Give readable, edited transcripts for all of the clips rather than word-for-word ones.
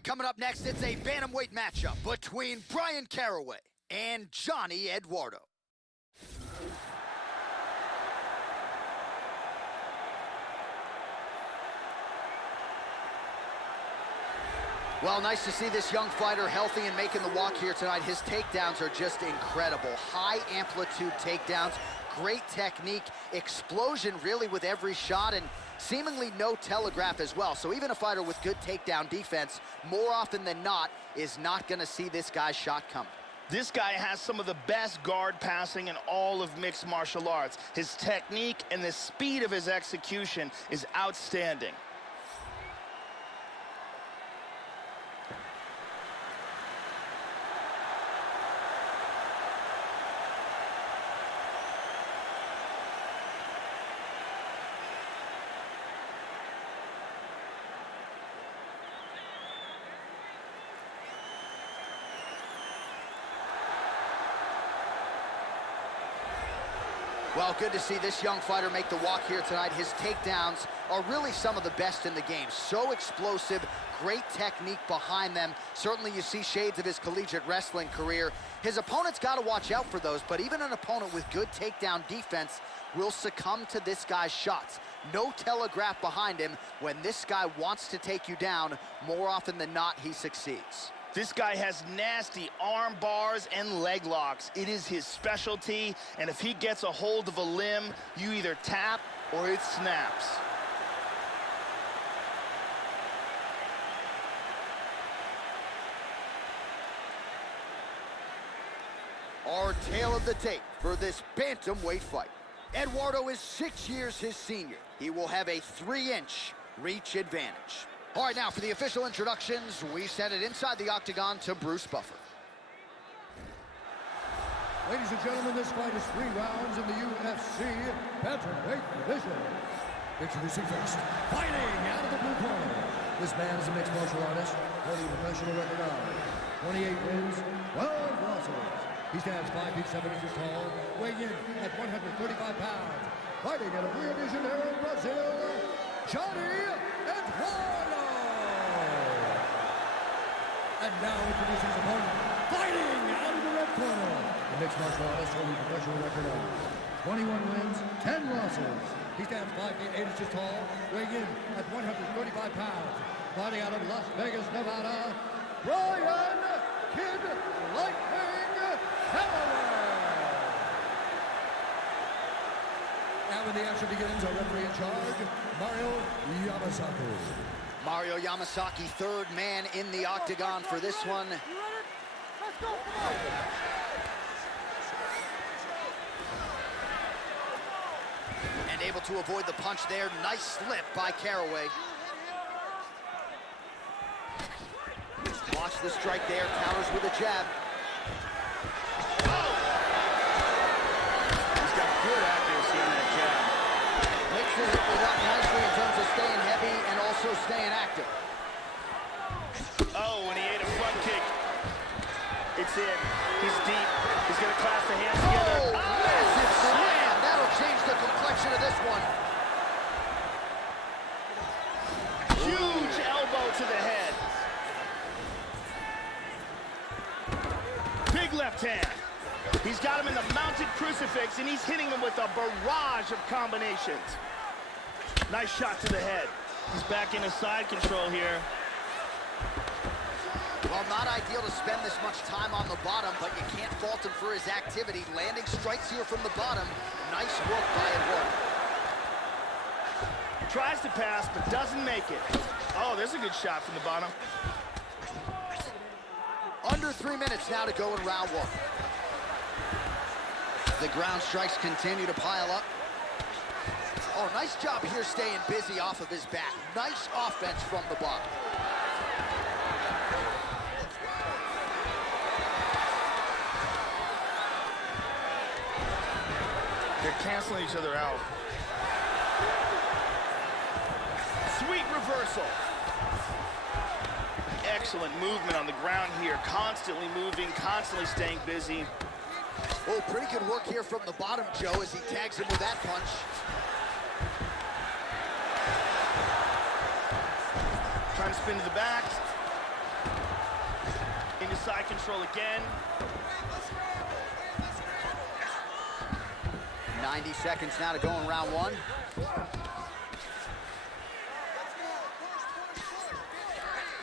right, coming up next, it's a bantamweight matchup between Bryan Caraway and Johnny Eduardo. Well, nice to see this young fighter healthy and making the walk here tonight. His takedowns are just incredible. High amplitude takedowns, great technique, explosion really with every shot, and seemingly no telegraph as well. So even a fighter with good takedown defense, more often than not, is not gonna see this guy's shot coming. This guy has some of the best guard passing in all of mixed martial arts. His technique and the speed of his execution is outstanding. Well, good to see this young fighter make the walk here tonight. His takedowns are really some of the best in the game. So explosive, great technique behind them. Certainly you see shades of his collegiate wrestling career. His opponent's got to watch out for those, but even an opponent with good takedown defense will succumb to this guy's shots. No telegraph behind him. When this guy wants to take you down, more often than not, he succeeds. This guy has nasty arm bars and leg locks. It is his specialty, and if he gets a hold of a limb, you either tap or it snaps. Our tale of the tape for this bantamweight fight. Eduardo is 6 years his senior. He will have a 3-inch reach advantage. All right, now for the official introductions, we send it inside the octagon to Bruce Buffer. Ladies and gentlemen, this fight is 3 rounds in the UFC bantamweight division. Introducing first, fighting out of the blue corner. This man is a mixed martial artist, holding a professional record of 28 wins, 12 losses. He stands 5 feet 7 inches tall, weighing in at 135 pounds. Fighting out of Rio de Janeiro, Brazil, Johnny Eduardo. And now introducing his opponent, fighting out of the red corner. The mixed martial artist holding a professional record of 21 wins, 10 losses. He stands 5 feet 8 inches tall, weighing in at 135 pounds. Fighting out of Las Vegas, Nevada, Bryan Kid Lightning Caraway. Now when the action begins, our referee in charge, Mario Yamasaki. Mario Yamasaki, third man in the octagon for this one. Let's go, come on. And able to avoid the punch there. Nice slip by Caraway. Watch the strike there, counters with a jab. He's got good accuracy on that jab. Mixes it up nicely in terms of staying heavy and also staying active. Oh, when he ate a front kick, it's in. He's deep. He's going to clasp the hands together. Oh, massive slam. That'll change the complexion of this one. Huge elbow to the head. Big left hand. He's got him in the mounted crucifix, and he's hitting him with a barrage of combinations. Nice shot to the head. He's back into side control here. Well, not ideal to spend this much time on the bottom, but you can't fault him for his activity. Landing strikes here from the bottom. Nice work by Eduardo. Tries to pass, but doesn't make it. Oh, there's a good shot from the bottom. Under 3 minutes now to go in round one. The ground strikes continue to pile up. Oh, nice job here staying busy off of his back. Nice offense from the bottom. They're canceling each other out. Sweet reversal. Excellent movement on the ground here. Constantly moving, constantly staying busy. Oh, pretty good work here from the bottom, Joe, as he tags him with that punch. Trying to spin to the back. side control again. 90 seconds now to go in round one.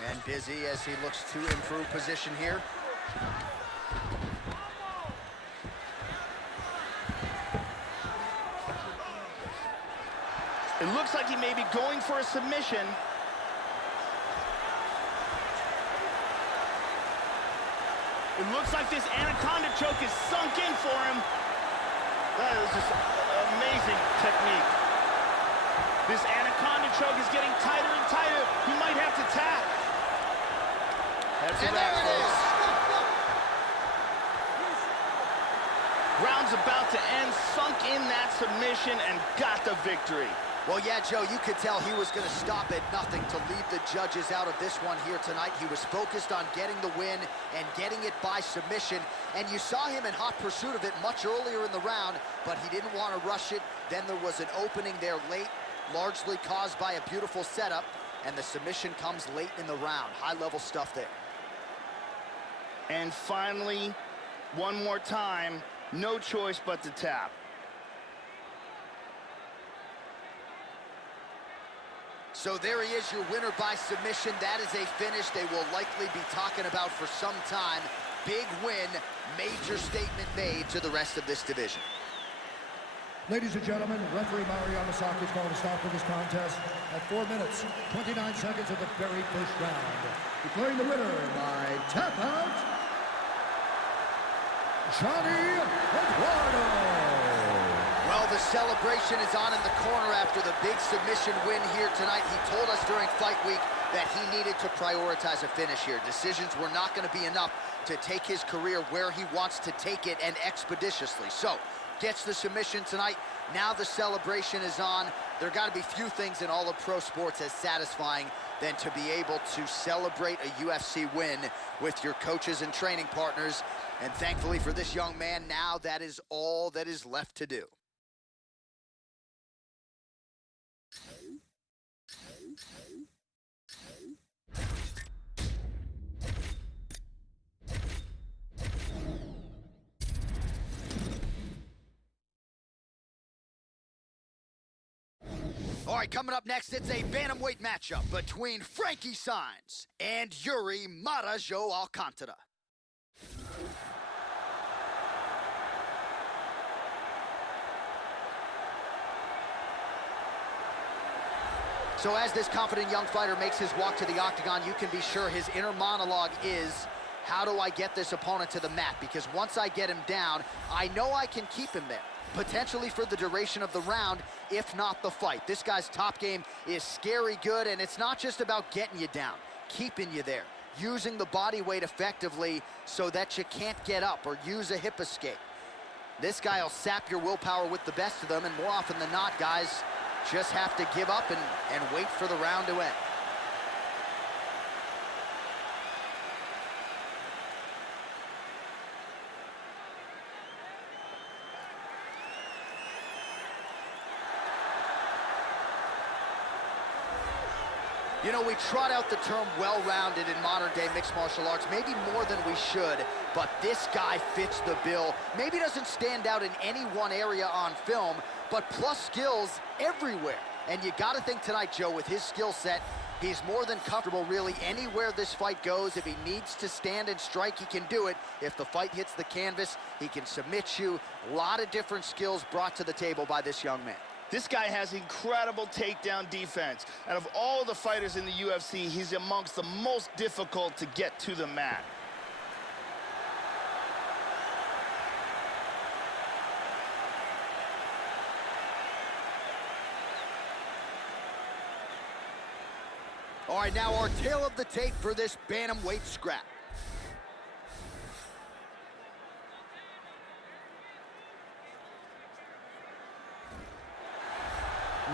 And busy as he looks to improve position here. It looks like he may be going for a submission. It looks like this anaconda choke is sunk in for him. That is just amazing technique. This anaconda choke is getting tighter and tighter. He might have to tap. That's a wrap, folks. Round's about to end, sunk in that submission and got the victory. Well, yeah, Joe, you could tell he was going to stop at nothing to leave the judges out of this one here tonight. He was focused on getting the win and getting it by submission. And you saw him in hot pursuit of it much earlier in the round, but he didn't want to rush it. Then there was an opening there late, largely caused by a beautiful setup, and the submission comes late in the round. High-level stuff there. And finally, one more time, no choice but to tap. So there he is, your winner by submission. That is a finish they will likely be talking about for some time. Big win, major statement made to the rest of this division. Ladies and gentlemen, referee Mario Yamasaki is calling a stop to this contest at 4 minutes, 29 seconds of the very first round. Declaring the winner by tap out, Johnny Eduardo. Well, the celebration is on in the corner after the big submission win here tonight. He told us during fight week that he needed to prioritize a finish here. Decisions were not going to be enough to take his career where he wants to take it, and expeditiously. So, gets the submission tonight. Now the celebration is on. There got to be few things in all of pro sports as satisfying than to be able to celebrate a UFC win with your coaches and training partners. And thankfully for this young man, now that is all that is left to do. All right, coming up next, it's a bantamweight matchup between Frankie Saenz and Yuri Marajo Alcantara. So as this confident young fighter makes his walk to the octagon, you can be sure his inner monologue is, how do I get this opponent to the mat? Because once I get him down, I know I can keep him there, potentially for the duration of the round, if not the fight. This guy's top game is scary good, and it's not just about getting you down, keeping you there, using the body weight effectively so that you can't get up or use a hip escape. This guy will sap your willpower with the best of them, and more often than not, guys just have to give up and wait for the round to end. You know, we trot out the term well-rounded in modern-day mixed martial arts, maybe more than we should, but this guy fits the bill. Maybe doesn't stand out in any one area on film, but plus skills everywhere. And you got to think tonight, Joe, with his skill set, he's more than comfortable really anywhere this fight goes. If he needs to stand and strike, he can do it. If the fight hits the canvas, he can submit you. A lot of different skills brought to the table by this young man. This guy has incredible takedown defense. Out of all the fighters in the UFC, he's amongst the most difficult to get to the mat. All right, now our tail of the tape for this bantamweight scrap.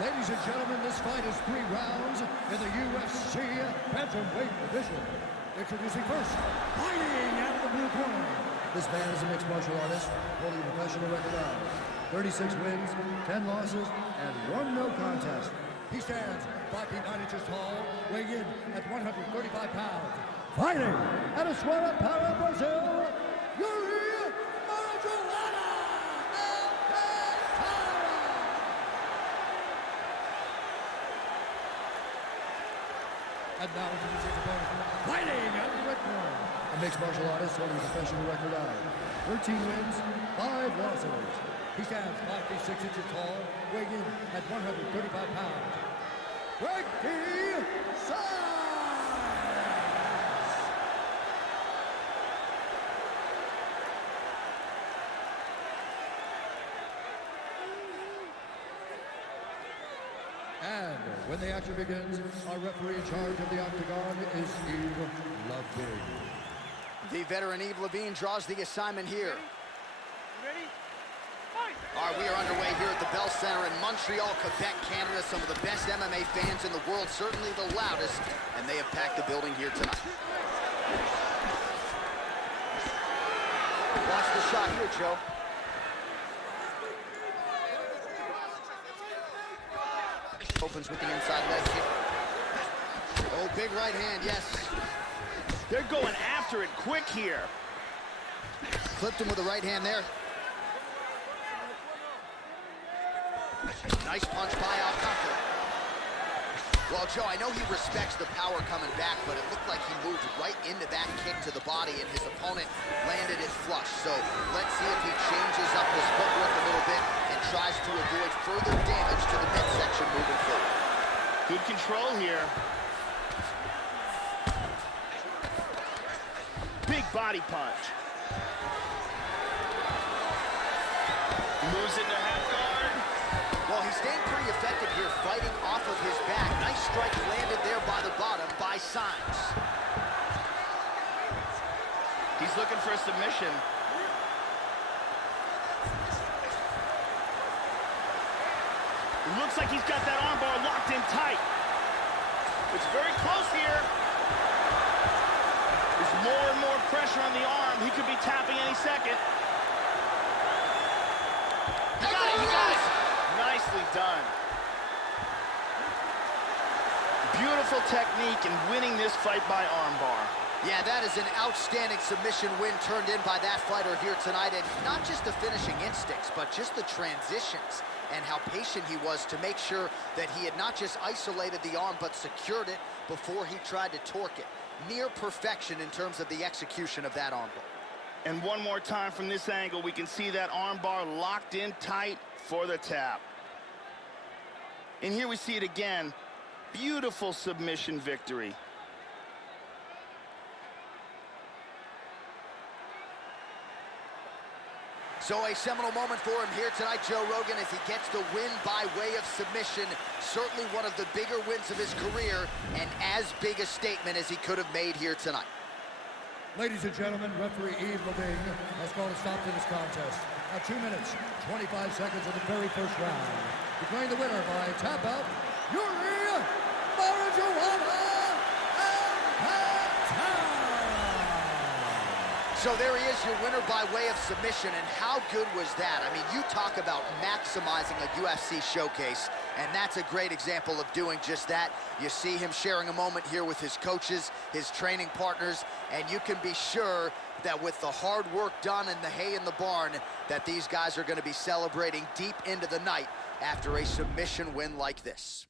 Ladies and gentlemen, this fight is 3 rounds in the UFC bantamweight division. Introducing first, fighting out of the blue corner. This man is a mixed martial artist, holding a professional record of 36 wins, 10 losses, and 1 no contest. He stands 5 feet 9 inches tall, weighing in at 135 pounds. Fighting out of Suara Para, Brazil, Yuri Marijuana And now to the opponent, fighting out of the red corner, a mixed martial artist holding a professional record of 13 wins, 5 losses. He stands 5 feet 6 inches tall, weighing in at 135 pounds. Ricky Size! And when the action begins, our referee in charge of the octagon is Eve Levine. The veteran Eve Levine draws the assignment here. Ready? Fight! All right, we are underway here at the Bell Center in Montreal, Quebec, Canada. Some of the best MMA fans in the world, certainly the loudest, and they have packed the building here tonight. Watch the shot here, Joe. Opens with the inside leg kick. Oh, big right hand, yes. They're going after it quick here. Clipped him with the right hand there. Nice punch by Alcantara. Well, Joe, I know he respects the power coming back, but it looked like he moved right into that kick to the body, and his opponent landed it flush. So let's see if he changes up his footwork a little bit and tries to avoid further damage to the midsection moving forward. Good control here. Big body punch. Moves into half guard. Well, he's staying pretty effective here, fighting off of his back. Nice strike landed there by the bottom by Signs. He's looking for a submission. It looks like he's got that armbar locked in tight. It's very close here. There's more and more pressure on the arm. He could be tapping any second. He got it, he got it. Nicely done. Beautiful technique in winning this fight by armbar. Yeah, that is an outstanding submission win turned in by that fighter here tonight. And not just the finishing instincts, but just the transitions and how patient he was to make sure that he had not just isolated the arm, but secured it before he tried to torque it. Near perfection in terms of the execution of that armbar. And one more time from this angle, we can see that armbar locked in tight for the tap. And here we see it again. Beautiful submission victory. So a seminal moment for him here tonight, Joe Rogan, as he gets the win by way of submission. Certainly one of the bigger wins of his career, and as big a statement as he could have made here tonight. Ladies and gentlemen, referee Eve Levine has called a stop to this contest at 2 minutes, 25 seconds of the very first round. Declaring the winner by tap out, Yuri Marijuana. So there he is, your winner by way of submission, and how good was that? I mean, you talk about maximizing a UFC showcase, and that's a great example of doing just that. You see him sharing a moment here with his coaches, his training partners, and you can be sure that with the hard work done and the hay in the barn, that these guys are going to be celebrating deep into the night after a submission win like this.